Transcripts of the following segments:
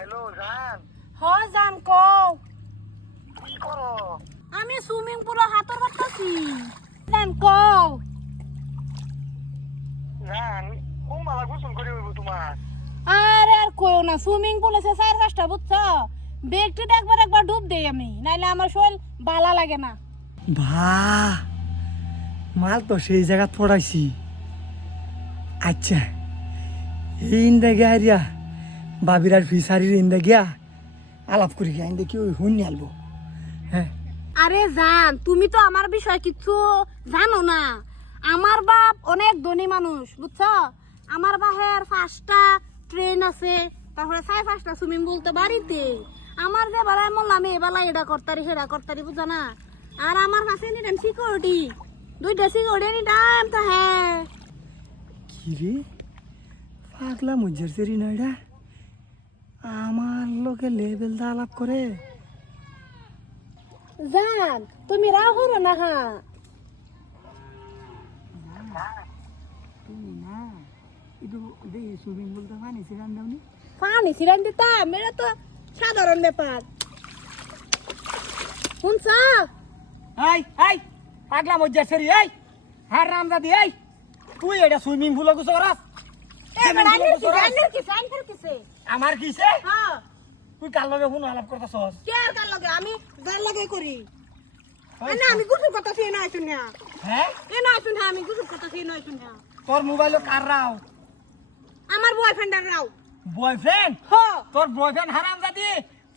Hello জান, হ জান কও কি করো? আমি সুইমিং পুলে হাতর বাতাছি জান কও জান, কোন মালা গোসল করে হইব তোমার? আরে আর কইও না সুইমিং পুল আছে 4-5টা বুঝছো বেগটি একবার ডুব দেই আমি নাইলে আমার শরীর ভালো লাগে না বাহ, মাল তো সেই জায়গা পড়াইছি। আচ্ছা, এই ইন্দা গিয়া রিয়া বাবিরার ফিসারির ইন্দা গিয়া আলাপ করি গিয়া ইন্দা কি ওই হুন্নি আলবো। হ্যাঁ, আরে জান তুমি তো আমার বিষয় কিছু জানো না আমার বাপ অনেক ধনী মানুষ বুঝছো আমার বাহের 5টা ট্রেন আছে তারপরে 4-5টা সুইমিং পুল তো বাড়িতে আমার যে বেলায় মল্লা আমি এবেলা এটা করতারি সেটা করতারি বুঝছো না আর আমার কাছে নিটাম সিকিউরিটি 2টা সিকিউরিটি নিটাম তো হ্যাঁ কি রে পাগলা মজ্জার সেরি নয়ডা আমার লোকে লেভেল দা আলাপ করে। জান তুমি রাও হরো না হ্যাঁ তুমি না একটু সুইমিং পুলটা বানিয়েছি রান্দাউনি। পানি ছিলেন দিতাম এটা তো সাধারণ ব্যাপার শুনছ এই এই পাগলা মজ্জার সেরি এই হার রামজাদি এই তুই এটা সুইমিং পুলে গুছো করাস? আমার কিসে তুই কার লগে ফোন আলাপ করতেছস? আমি যার লগে করি না আমি গুছু কথা শুনে না শুনে হ্যাঁ, এ না শুনে আমি গুছু কথা শুনে না শুনে তোর মোবাইল কার রাও? আমার বয়ফ্রেন্ডের রাও বয়ফ্রেন্ড? হ তোর বয়ফ্রেন্ড হারামজাদি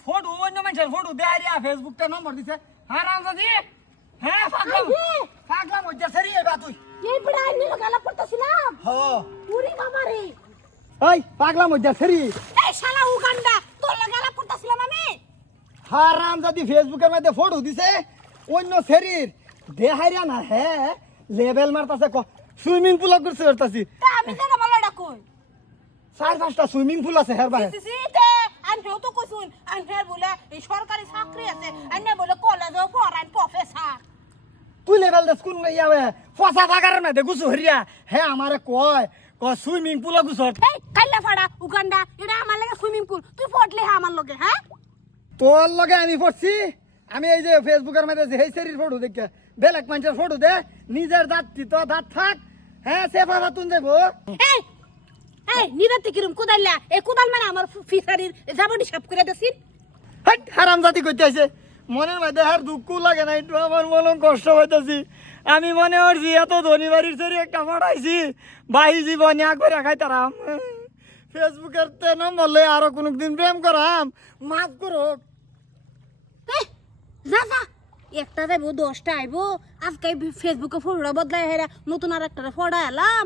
ফটো অন্য মানুষের ফটো দেয় রিয়া ফেসবুকটা নম্বর দিছে হারামজাদি। হ্যাঁ পাগলা পাগলা মজ্জা সেরি এবা তুই এই বড় আইনি গালা পড়তাছিলাম হ পুরি বাবা রে এই পাগলা মজ্জা সেরি এই শালা উগান্ডা তোর লাগা গালা পড়তাছিলাম আমি হারামজাদি ফেসবুকের মধ্যে ফটো দিছে অন্য সেরির দেহাইরা না হ্যাঁ লেভেল মারতাছে সুইমিং পুল করছে করতাছি তা আমি জানা মালা ডাকই 4-5টা সুইমিং পুল আছে হের বাইরে। সিসিতে আনহেও তো কইছুন আনহের বলে এই সরকারি চাকরি আছে আননে বলে কলেজে পড়ান প্রফেসর তুই লেভেল দে স্কুল নাই যাবে ফসা বাগার না দে গুছু হরিয়া হে আমারে কয় সুইমিং পুল গুছর এই কাইলা ফাড়া উগান্ডা এটা আমার লাগে সুইমিং পুল তুই পড়লে হ্যাঁ আমার লগে হ্যাঁ তোর লগে আমি পড়ছি। আমি এই যে ফেসবুকের মধ্যে যে হেসেরির ফটো দেখে বেলেগ মানুষের ফটো দে নিজের দাঁত তো দাঁত থাক হ্যাঁ সেফা বাতুন যাবো। এই এই নিরাতে কিরম কুদাইলা এই কুদাল মানে আমার ফিসারির জাবড়ি সাপ করে দেছিস হাট হারামজাদি কইতে আছে মনের মধ্যে আর দুঃখ লাগে না একটু আমার মনে কষ্ট হইতেছি। আমি মনে করছি এত ধনী বাড়ির সেরি একটা পড়াইছি বাহি জীবনে করে খাইতারাম ফেসবুকের তে নম্বর লই আরো কোনদিন প্রেম করাম মাফ করো। যা যা একটা যাইবো 10টা আইবো আজকে ফেসবুকে ফটোটা বদলাই হেরা নতুন আর একটা ফটো এলাম